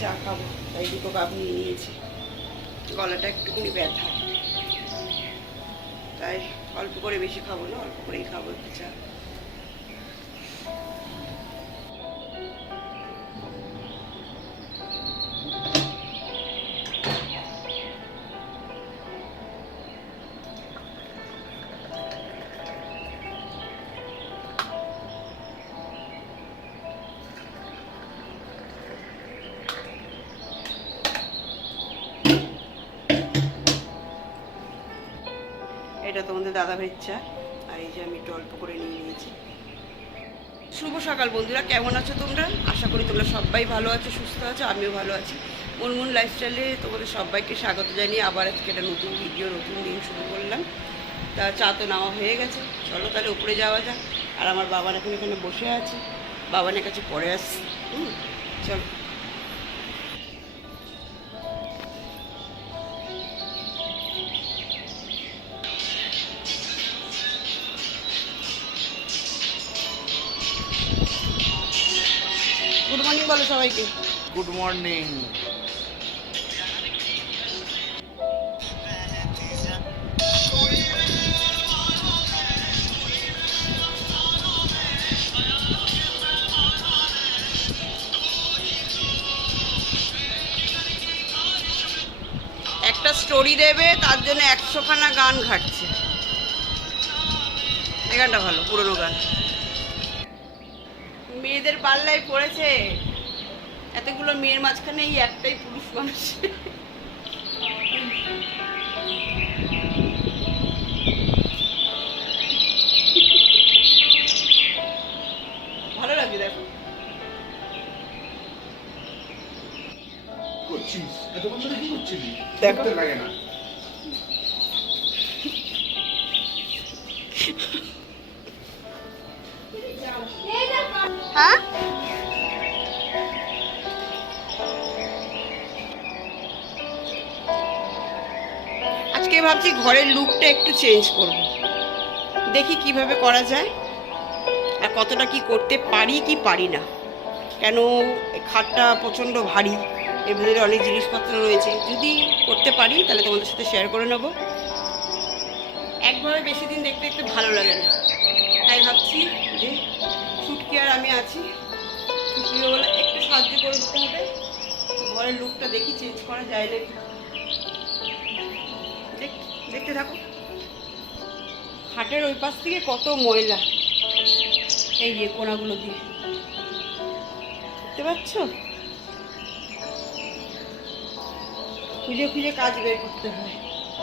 চা খাবো, তাই 2 কাপ নিয়ে নিয়েছি। গলাটা একটুখানি ব্যথা, তাই অল্প করে, বেশি খাবো না, অল্প করেই খাবো একটু চা। এটা তোমাদের দাদা ভাইয়ের চা, আর এই যে আমি একটু অল্প করে নিয়ে নিয়েছি। শুভ সকাল বন্ধুরা, কেমন আছো তোমরা? আশা করি তোমরা সবাই ভালো আছো, সুস্থ আছো, আমিও ভালো আছি। মুনমুন লাইফস্টাইলে তোমাদের সবাইকে স্বাগত জানিয়ে আবার আজকে একটা নতুন ভিডিও, নতুন দিন শুরু করলাম। তা চা তো নেওয়া হয়ে গেছে, চলো তাহলে উপরে যাওয়া যাক। আর আমার বাবান এখন এখানে বসে আছে, বাবানের কাছে পরে আসছি। চলো। গুড মর্নিং বলো সবাইকে। Good morning. একটা স্টোরি দেবে, তার জন্য 100খানা গান ঘাটছে। এই গানটা ভালো, পুরনো গান। মেয়েদের পাল্লায় পড়েছে, এতগুলো মেয়ের মাঝখানে এই একটাই পুরুষ মানুষ। ভালো লাগে, দেখো। দেখো লাগে না। হ্যাঁ, আজকে ভাবছি ঘরের লুকটা একটু চেঞ্জ করব, দেখি কিভাবে করা যায় আর কতটা কি করতে পারি কি পারি না। কেন খাটটা প্রচণ্ড ভারী, এর ভিতরে অনেক জিনিসপত্র রয়েছে। যদি করতে পারি তাহলে তোমাদের সাথে শেয়ার করে নেব। একভাবে বেশি দিন দেখতে দেখতে ভালো লাগে না, তাই ভাবছি যে ছুটকি আর আমি আছি, ছুটকিও বলে একটু সাহায্য করে দিতে হবে। ঘরের লুকটা দেখি চেঞ্জ করা যায় নাকি, দেখতে থাকো। খাটের ওই পাশ থেকে কত ময়লা, এই যে কোনাগুলো দিয়ে, দেখতে পাচ্ছ? খুঁজে খুঁজে কাজ বের করতে হয়।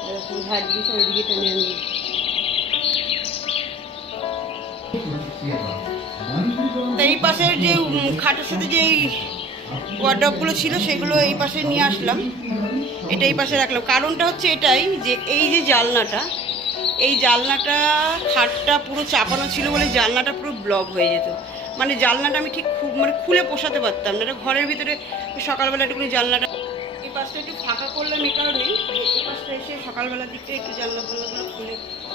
এরকম ঝাড় দিয়ে সব এদিকে টেনে আনবে। তা এই পাশের যে খাটের সাথে যে ওয়ার্ডরোবগুলো ছিল সেগুলো এই পাশে নিয়ে আসলাম, এটা এই পাশে রাখলাম। কারণটা হচ্ছে এটাই যে এই যে জানলাটা, এই জানলাটা খাটটা পুরো চাপানো ছিল বলে জানলাটা পুরো ব্লক হয়ে যেত। মানে জানলাটা আমি ঠিক খুলে পোষাতে পারতাম না। এটা ঘরের ভিতরে সকালবেলা একটু জানলাটা, এই পাশটা একটু ফাঁকা করলাম এই কারণে, এই পাশটা এসে সকালবেলার দিকটা একটু জানলাগুলো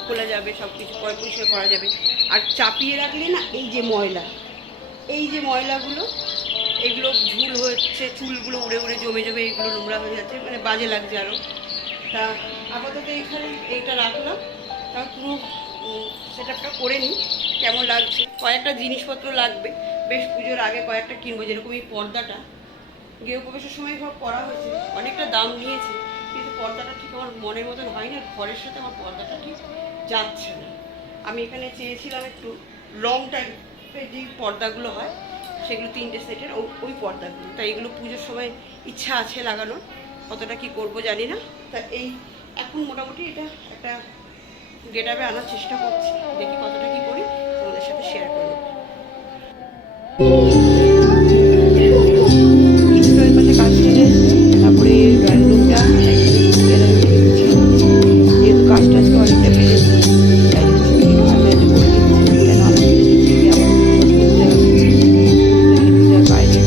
খোলা যাবে, সব কিছু পরিষ্কার করা যাবে। আর চাপিয়ে রাখলে না এই যে ময়লা, এই যে ময়লাগুলো, এগুলো ঝুল হচ্ছে, চুলগুলো উড়ে উড়ে জমে জমে এগুলো নোংরা হয়ে যাচ্ছে, মানে বাজে লাগছে আরও। তা আপাতত এখানে এইটা রাখলাম, তা পুরো সেটআপটা করে নিই কেমন লাগছে। কয়েকটা জিনিসপত্র লাগবে, বেশ পুজোর আগে কয়েকটা কিনবো। যেরকম এই পর্দাটা গৃহপ্রবেশের সময় সব করা হয়েছে, অনেকটা দাম নিয়েছে, কিন্তু পর্দাটা ঠিক আমার মনের মতন হয় না। ঘরের সাথে আমার পর্দাটা ঠিক যাচ্ছে না। আমি এখানে চেয়েছিলাম একটু লং টাইপের যে পর্দাগুলো হয়, সেগুলো 3টে সেটের ওই পর্দাগুলো। তাই এগুলো পুজোর সময় ইচ্ছা আছে লাগানোর, কতটা কি করব জানি না। তা এই এখন মোটামুটি এটা একটা গেটআপে আনার চেষ্টা করছি, দেখি কতটা কি করি, তোমাদের সাথে শেয়ার করব। কিছুটার পাশে কাজ সেরে তারপরে ড্রয়িং রুমটা যেহেতু কাজ টাজ তো অনেকটা বেড়েছে, তাই হাতে হাতে করে দিচ্ছি। কেন আমাকে বাইরে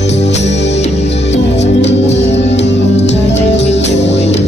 কেমন লাগে,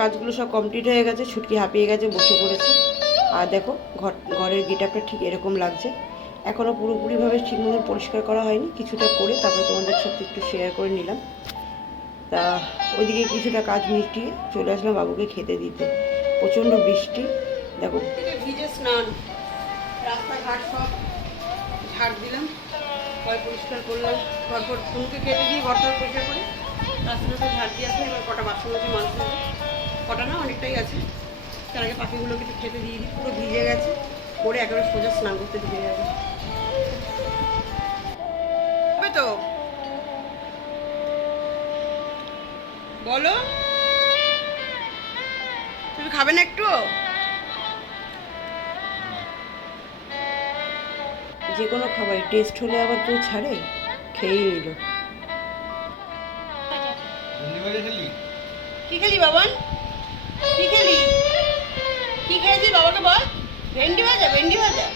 কাজগুলো সব কমপ্লিট হয়ে গেছে, ছুটকি হাঁপিয়ে গেছে, বসে পড়েছে। আর দেখো ঘরের গেটআপটা ঠিক এরকম লাগছে। এখনও পুরোপুরিভাবে ঠিক মতো পরিষ্কার করা হয়নি, কিছুটা করে তারপরে তোমাদের সাথে একটু শেয়ার করে নিলাম। তা ওইদিকে কিছুটা কাজ মিটিয়ে চলে আসলাম বাবুকে খেতে দিতে। প্রচণ্ড বৃষ্টি, দেখো ভিজে স্নান, রাস্তাঘাট সব ঝাড় দিলাম, ঘর পরিষ্কার করলাম, ঘর ফোনকে খেতে দিয়ে ঘরটা পরিষ্কার করে রাস্তাটা তো ঝাড় দিয়ে আসলে এবার কটা বাসন আছে মাছ নেবে, কটা না অনেকটাই আছে। তার আগে পাখিগুলোকে একটু খেতে দিয়ে দিই, পুরো ভিজে গেছে, করে একেবারে সোজা স্নান করতে ঢুকে যাবে তো। বলো, তুমি খাবে না একটু? যে কোনো খাবার টেস্ট হলে আবার কেউ ছাড়ে, খেয়েই নিল। কি খেলি বাবান? কি খেলি? কি খেয়েছিস বাবাকে বল? ভেন্ডি ভাজা, ভেন্ডি ভাজা।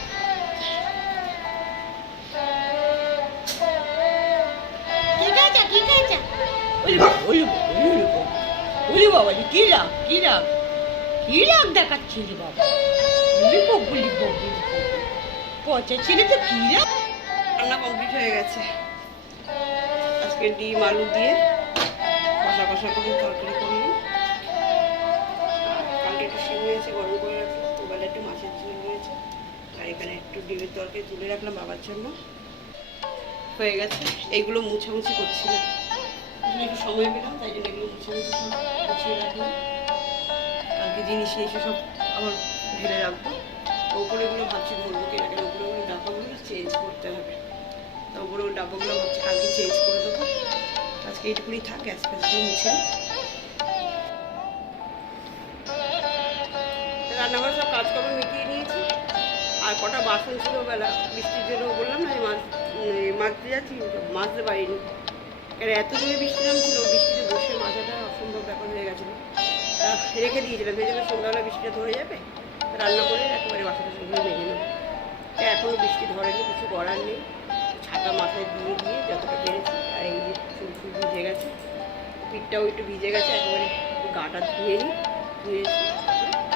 কি খাইছা, কি খাইছা? ওলি বাবা, ওলি বাবা, ওলি বাবা, ওলি বাবা, কি রাগ, কি রাগ, কি রাগ দেখাচ্ছিস বাবা? ওলি বাবা, ওলি বাবা, ওলি বাবা, পচা ছেলে তো কি রাগ। রান্না কমপ্লিট হয়ে গেছে। আজকে ডিম আলু দিয়ে কষা কষা করে তরকারি করলাম। কালকে একটু শিম হয়েছে, গরম করে রাখলাম। ওবেলা একটু মাছের ঝোল রয়েছে, আর এখানে একটু ডিমের তরকারি তুলে রাখলাম বাবার জন্য। হয়ে গেছে। এইগুলো মুছামুছি করছিলাম, একটু সময় পেলাম, তাই জন্য এগুলো মুছামুছি সব গুছিয়ে রাখলাম। কালকে জিনিস নিয়ে এসে সব আবার ঢেলে রাখবো। ওপরে এগুলো ভাবছি ধরবো কিনা, কেন ওপরে ওগুলো ডাব্বাগুলো চেঞ্জ করতে হবে। তো ওপরে ওই ডাব্বাগুলো ভাবছি কালকে চেঞ্জ করে দেবো। আজকে এইটুকুনি থাক, গ্যাস ফ্যাসগুলো মুছে নিই। রান্নাঘর সব কাজকর্ম মিটিয়ে নিয়েছি। আর কটা বাসন ছিল বেলা, বৃষ্টির জন্য বললাম না যে মাছতে যাচ্ছি, মাছতে পারিনি। কেন এত জোরে বৃষ্টি নামছিল, বৃষ্টিতে বসে মাছাটা অসম্ভব ব্যাপার হয়ে গেছিলো। রেখে দিয়েছিলাম, ভেবে সন্ধ্যাবেলা বৃষ্টিটা ধরে যাবে, রান্না করে একেবারে বাসন টাসনগুলো মেজে নেবো। এখনও বৃষ্টি ধরেনি, কিছু করার নেই। ছাতা মাথায় দিয়ে দিয়ে যতটা পেরেছি। আর এই যে চুল ফুল ভিজে গেছে, পিঠটাও একটু ভিজে গেছে, একেবারে গাটা ধুয়ে নিই, ধুয়ে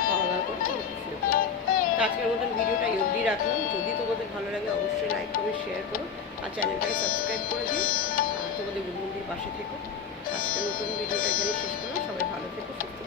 খাওয়া দাওয়া করে শুরু করবো। তো আজকের মতন ভিডিওটা অবধি রাখলাম। যদি তোমাদের ভালো লাগে অবশ্যই লাইক করে শেয়ার করো, আর চ্যানেলটাকে সাবস্ক্রাইব করে দিও, আর তোমাদের বন্ধুদের পাশে থেকো। আজকের নতুন ভিডিওটা এখানে শেষ করো। সবাই ভালো থেকো, সুস্থ